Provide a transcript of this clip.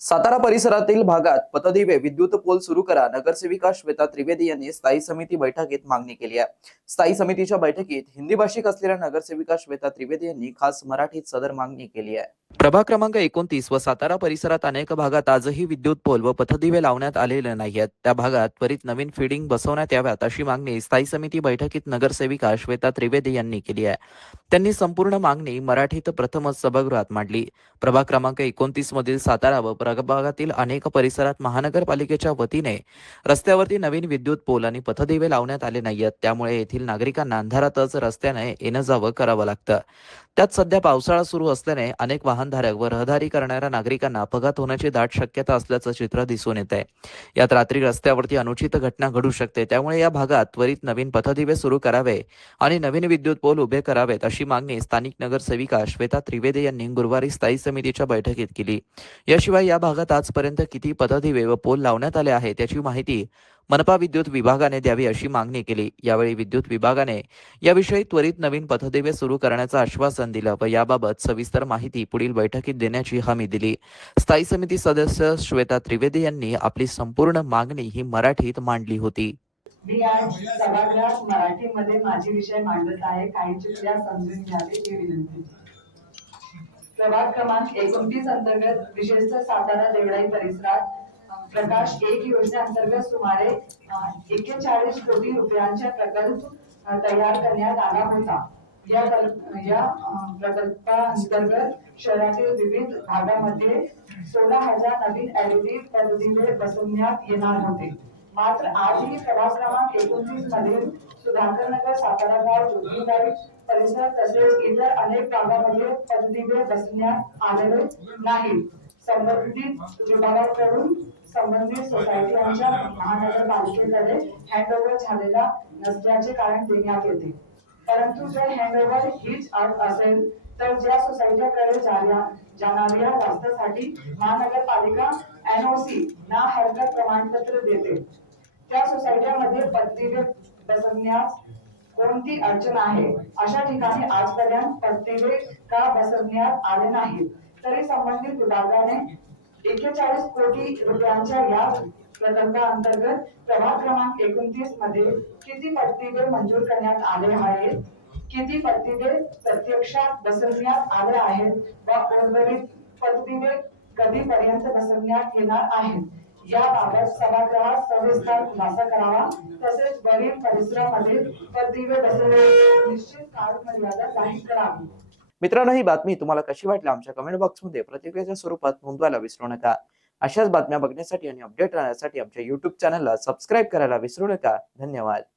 सातारा परिसरातील भागात पथदिवे विद्युत पोल सुरू करा, नगरसेविका श्वेता त्रिवेदी यांनी स्थायी समिती बैठकीत मागणी केली आहे। स्थायी समितीच्या बैठकीत हिंदी भाषिक असलेल्या नगरसेविका श्वेता त्रिवेदी यांनी खास मराठीत सदर मागणी केली आहे। प्रभाग क्रमांक 29 व सातारा परिसरात अनेक भागात आजही विद्युत पोल व पथदिवे लावण्यात आलेले नाहीत। त्या भागात त्वरित नवीन फीडिंग बसवण्यात याव्यात अशी मागणी स्थायी समिती बैठकीत नगरसेविका श्वेता त्रिवेदी यांनी केली आहे। त्यांनी संपूर्ण मागणी मराठीत प्रथमच सभागृहात मांडली। प्रभाग क्रमांक 29 मधील सातारा व प्रभागातील अनेक परिसरात महानगरपालिकेच्या वतीने रस्त्यावरती नवीन विद्युत पोल आणि पथदिवे लावण्यात आले नाहीत। त्यामुळे येथील नागरिकांना अंधारातच रस्त्याने येणं जावं करावं लागतं। त्यात सध्या पावसाळा सुरू असल्याने अनेक वाहनधारक व रहदारी करणाऱ्या नागरिकांना अपघात होण्याची दाट शक्यता असल्याचं चित्र दिसून येत आहे। यात रात्री रस्त्यावरती अनुचित घटना घडू शकते। त्यामुळे या भागात त्वरित नवीन पथदिवे सुरू करावे आणि नवीन विद्युत पोल उभे करावेत अशी मागणी स्थानिक नगरसेविका श्वेता त्रिवेदी यांनी गुरुवारी स्थायी समितीच्या बैठकीत केली। याशिवाय या भागात आजपर्यंत किती पथदिवे व पोल लावण्यात आले आहे त्याची माहिती मनपा विद्युत विभागाने द्यावी अशी मागणी केली। यावेळी विद्युत विभागाने याविषयी त्वरित नवीन पथदिवे सुरू करण्याचं आश्वासन दिलं व याबाबत सविस्तर माहिती पुढील बैठकीत देण्याची हमी दिली। स्थायी समिती सदस्य श्वेता त्रिवेदी यांनी आपली संपूर्ण मागणी ही मराठीत मांडली होती। मी आज सभागृहात मराठीमध्ये माझी विषय मांडत आहे। काहींची क्रिया समजून घ्यावी ही विनंती। प्रभाग क्रमांक 29 अंतर्गत विशेषतः सातारा देवळाई परिसरात प्रकाश 1 योजनेअंतर्गत सुमारे 41 कोटी रुपयांचा प्रकल्प तयार करण्यात आला होता। या प्रकल्पाअंतर्गत शहरातील विविध भागामध्ये 16,000 नवीन LED पथदिवे बसवण्यात येणार होते। मात्र आजही प्रभाग क्रमांक 29 मधील सुधाकर नगर, सातारा गाव, जोगीबाई परिसर तसेच इतर अनेक भागामध्ये पथदिवे बसवण्यात आलेले नाही। संबंधित विभागाकडून संबंधित सोसायट्यांच्या महानगरपालिकेकडे हँडओव्हर झालेला नसल्याचे कारण देण्यात येते। परंतु जर हँडओव्हर हीच अट असेल तर ज्या सोसायटीकडे जाणाऱ्या रस्त्यासाठी महानगरपालिका NOC ना हरकत प्रमाणपत्र देते त्या सोसायटीमध्ये पथदिवे बसवण्यास कोणती अडचण आहे? अशा ठिकाणी आजपर्यंत पथदिवे का बसवण्यात आले नाही? तरी संबंधित विभागाने 41 कोटी रुपयांच्या या प्रकल्पाअंतर्गत प्रभाग क्रमांक 29 मध्ये किती पथदिवे मंजूर करण्यात आले आहेत? किती पथदिवे प्रत्यक्षात बसवण्यात आले आहेत व उर्वरित पथदिवे कधीपर्यंत बसवण्यात येणार आहेत? याबाबत सभागृहात सविस्तर खुलासा करावा। तसेच वरील परिसरामध्ये पथदिवे बसवण्याची निश्चित कालमर्यादा जाहीर करावी। मित्रांनो, ही बातमी तुम्हाला कशी वाटली आमच्या कमेंट बॉक्समध्ये प्रतिक्रियेच्या स्वरूपात नोंदवायला विसरू नका। अशाच बातम्या बघण्यासाठी आणि अपडेट राहण्यासाठी आमच्या YouTube चॅनलला सबस्क्राईब करायला विसरू नका। धन्यवाद।